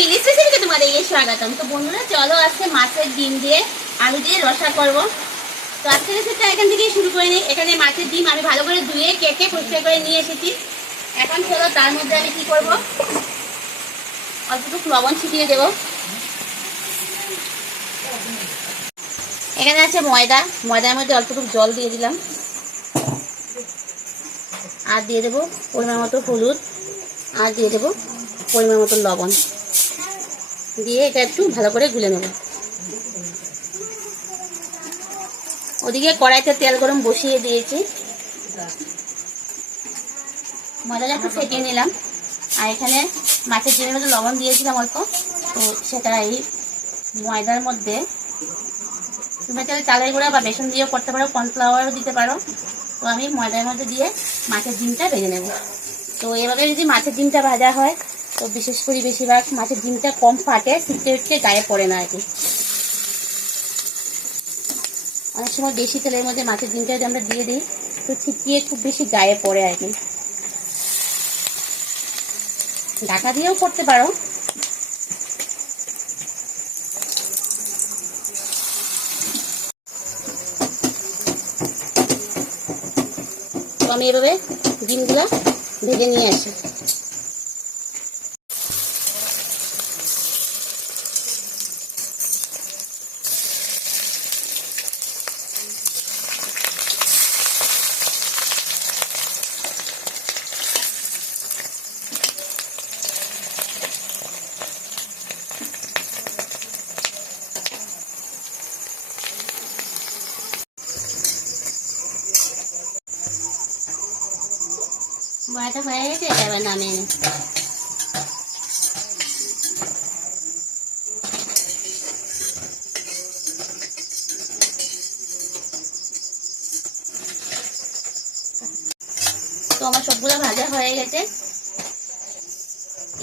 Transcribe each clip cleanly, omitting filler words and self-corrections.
মিলিস রেসিপিতে তোমাদেরকে স্বাগতম। তো বন্ধুরা চলো আজকে মাছের ডিম দিয়ে আলু দিয়ে রসা করব। তো আজকের রেসিপিটা এখান থেকেই শুরু করে নিই। এখানে মাছের ডিম আমি ভালো করে ধুয়ে কেটে পরিষ্কার করে নিয়ে এসেছি। এখন চলো তার মধ্যে আমি কি করব, অল্পটুকু লবণ ছিটিয়ে দেবো। এখানে আছে ময়দার মধ্যে অল্পটুকু জল দিয়ে দিলাম, আর দিয়ে দেবো পরিমাণ মতো হলুদ, আর দিয়ে দেবো পরিমাণ মতো লবণ দিয়ে এটা একটু ভালো করে গুলে নেব। ওদিকে কড়াইতে তেল গরম বসিয়ে দিয়েছি, ময়দাটা একটু ফেটিয়ে নিলাম। আর এখানে মাছের ডিমের মধ্যে লবণ দিয়েছিলাম অল্প, তো সেটা এই ময়দার মধ্যে, তুমি চাইলে চালের গুঁড়া বা বেসন দিয়েও করতে পারো, কর্নফ্লাওয়ারও দিতে পারো। তো আমি ময়দার মধ্যে দিয়ে মাছের ডিমটা ভেজে নেব। তো এভাবে যদি মাছের ডিমটা ভাজা হয় তো বিশেষ করে বেশিরভাগ মাছের ডিমটা কম ফাটে, ছিটকে গায়ে পড়ে না আর কি। অনেক সময় বেশি তেলের মধ্যে মাছের ডিমটা যদি আমরা দিয়ে দিই তো ছিটকিয়ে খুব বেশি গায়ে পড়ে আর কি। ঢাকা দিয়েও করতে পারো। তো আমি এভাবে ডিমগুলা ভেজে নিয়ে আসি। বড়াটা হয়ে গেছে, এটা এবার নামিয়ে নিই। তো আমার সবগুলো ভাজা হয়ে গেছে।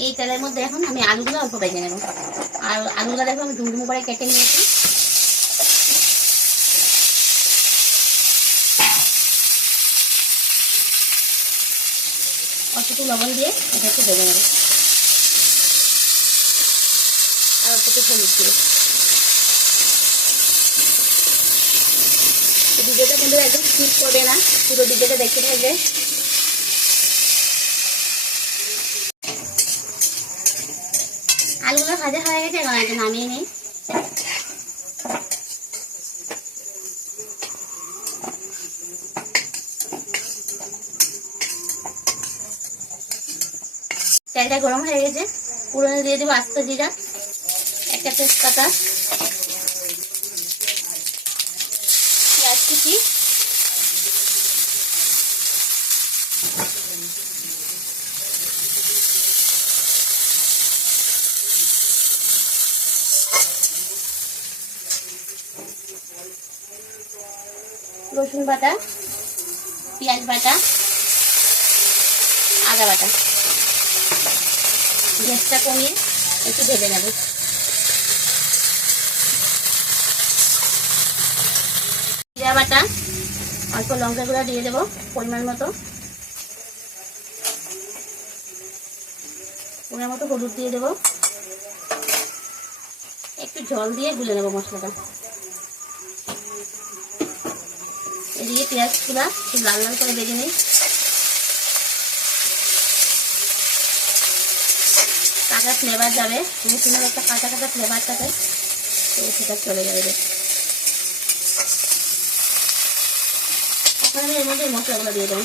এই তেলের মধ্যে এখন আমি আলুগুলো অল্প ভেজে নেব। আর আলুগুলো দেখো আমি ডুমডুম করে কেটে নিয়েছি। অল্প একটু লবণ দিয়ে এটা একটু ভেজে নেব, আর অল্প একটু হলুদ দিয়ে। ভিডিওটা কিন্তু একদম স্কিপ করবে না, পুরো ভিডিওটা দেখতে থাকবে। আলুগুলো ভাজা হয়ে গেছে, এখন একটা নামিয়ে নিই। তেলটা গরম হয়ে গেছে, পুরোনো দিয়ে দেবো আস্ত জিরা, একটা তেজপাতা, পেঁয়াজ কুচি, রসুন বাটা, পেঁয়াজ বাটা, আদা বাটা। গ্যাসটা কমিয়ে একটু ভেজে নেব। জিরা বাটা, অল্প লঙ্কা গুঁড়া দিয়ে দেবো পরিমাণ মতো, হলুদ দিয়ে দেবো, একটু জল দিয়ে গুলে নেবো মশলাটা। এদিকে পেঁয়াজগুলা একটু লাল লাল করে ভেজে নিই। কাঁচা ফ্লেভার যাবে, রসুনের একটা কাঁচা কাঁচা ফ্লেভার থাকে, তো সেটা চলে যাবে। এখন আমি এর মধ্যে মশলাগুলো দিয়ে দেবো।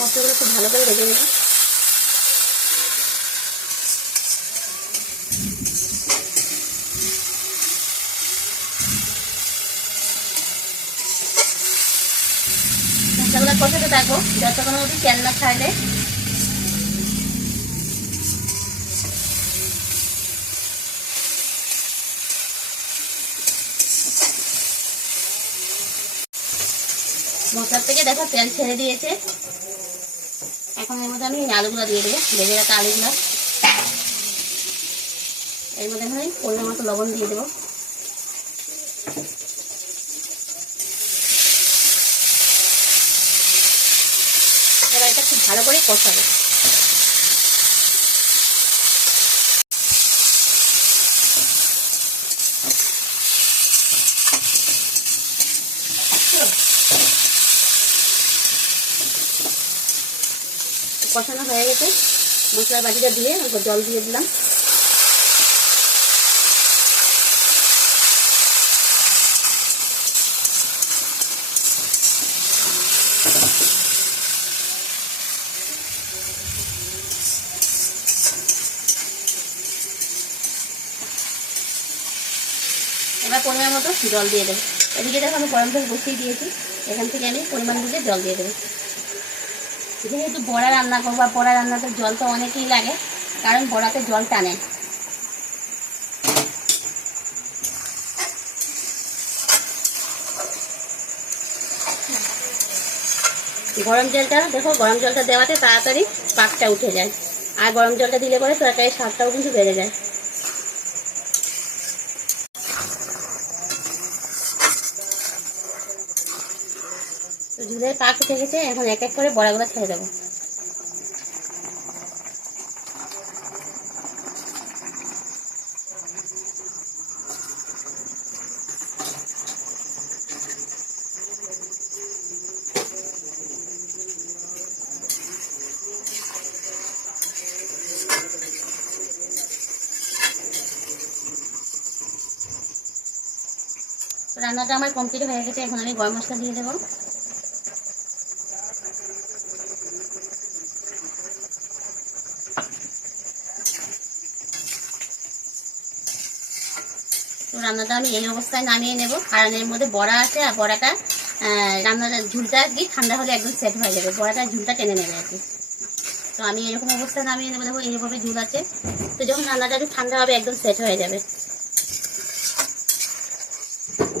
মশলাগুলো খুব ভালো করে ভেজে নেব। মশলাগুলো কষাতে থাকবো যতক্ষণ অবধি তেল না ছাড়লে। মশলার থেকে দেখো তেল ছেড়ে দিয়েছে। এখন এর মধ্যে আমি আলুগুলো দিয়ে দেবো, ভেজে রাখা আলুগুলো। এর মধ্যে আমি পরিমাণ মতো লবণ দিয়ে দেবো। এটা খুব ভালো করে কষাবো। কষানো হয়ে গেছে, মশলার বাটিটা দিয়ে জল দিয়ে দিলাম। এবার পরিমাণ মতো জল দিয়ে দেবো। এদিকে দেখো আমি গরম জল বসিয়ে দিয়েছি, এখান থেকে আমি পরিমাণ বুঝে জল দিয়ে দেবো। যেহেতু বড়া রান্না করবো, বড়া রান্নাতে জল তো অনেকই লাগে, কারণ বড়াতে জল টানে। গরম জলটা দেখো, গরম জলটা দেওয়াতে তাড়াতাড়ি পাকটা উঠে যায়, আর গরম জলটা দিলে পরে তরকারির স্বাদটাও কিন্তু বেড়ে যায়। ঝুলের পাক উঠে গেছে, এখন এক এক করে বড়াগুলো ছেড়ে দেবো। রান্নাটা আমার কমপ্লিট হয়ে গেছে, এখন আমি গরম মশলা দিয়ে দেবো। তো রান্নাটা আমি এই অবস্থায় নামিয়ে নেব, কারণ এর মধ্যে বড়া আছে, আর বড়াটা রান্নাটা ঝুলটা আর কি ঠান্ডা হলে একদম সেট হয়ে যাবে, বড়াটা ঝুলটা টেনে নেবে আর কি। তো আমি এরকম অবস্থায় নামিয়ে নেবো। দেখো এইভাবে ঝুল আছে, তো যখন রান্নাটা একটু ঠান্ডা হবে একদম সেট হয়ে যাবে।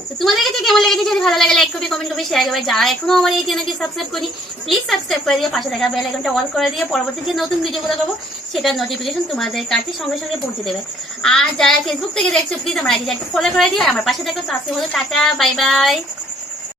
তো তোমাদের কাছে কেমন লেগেছে? যদি ভালো লাগে লাইক করবে, কমেন্ট করবে, শেয়ার করবে। যারা এখনো আমার এই চ্যানেলটি সাবস্ক্রাইব করি, প্লিজ সাবস্ক্রাইব করে দিয়ে পাশে থাকা বেল আইকনটা অল করে দিয়ে পরবর্তী যে নতুন ভিডিওগুলো করবো সেটার নোটিফিকেশন তোমাদের কাছে সঙ্গে সঙ্গে পৌঁছে দেবে। আর যারা ফেসবুক থেকে দেখছো, প্লিজ আমার আইডিটা একটু ফলো করে দিয়ে আমার পাশে থাকো। তো আজকে বলো টাটা, বাই বাই।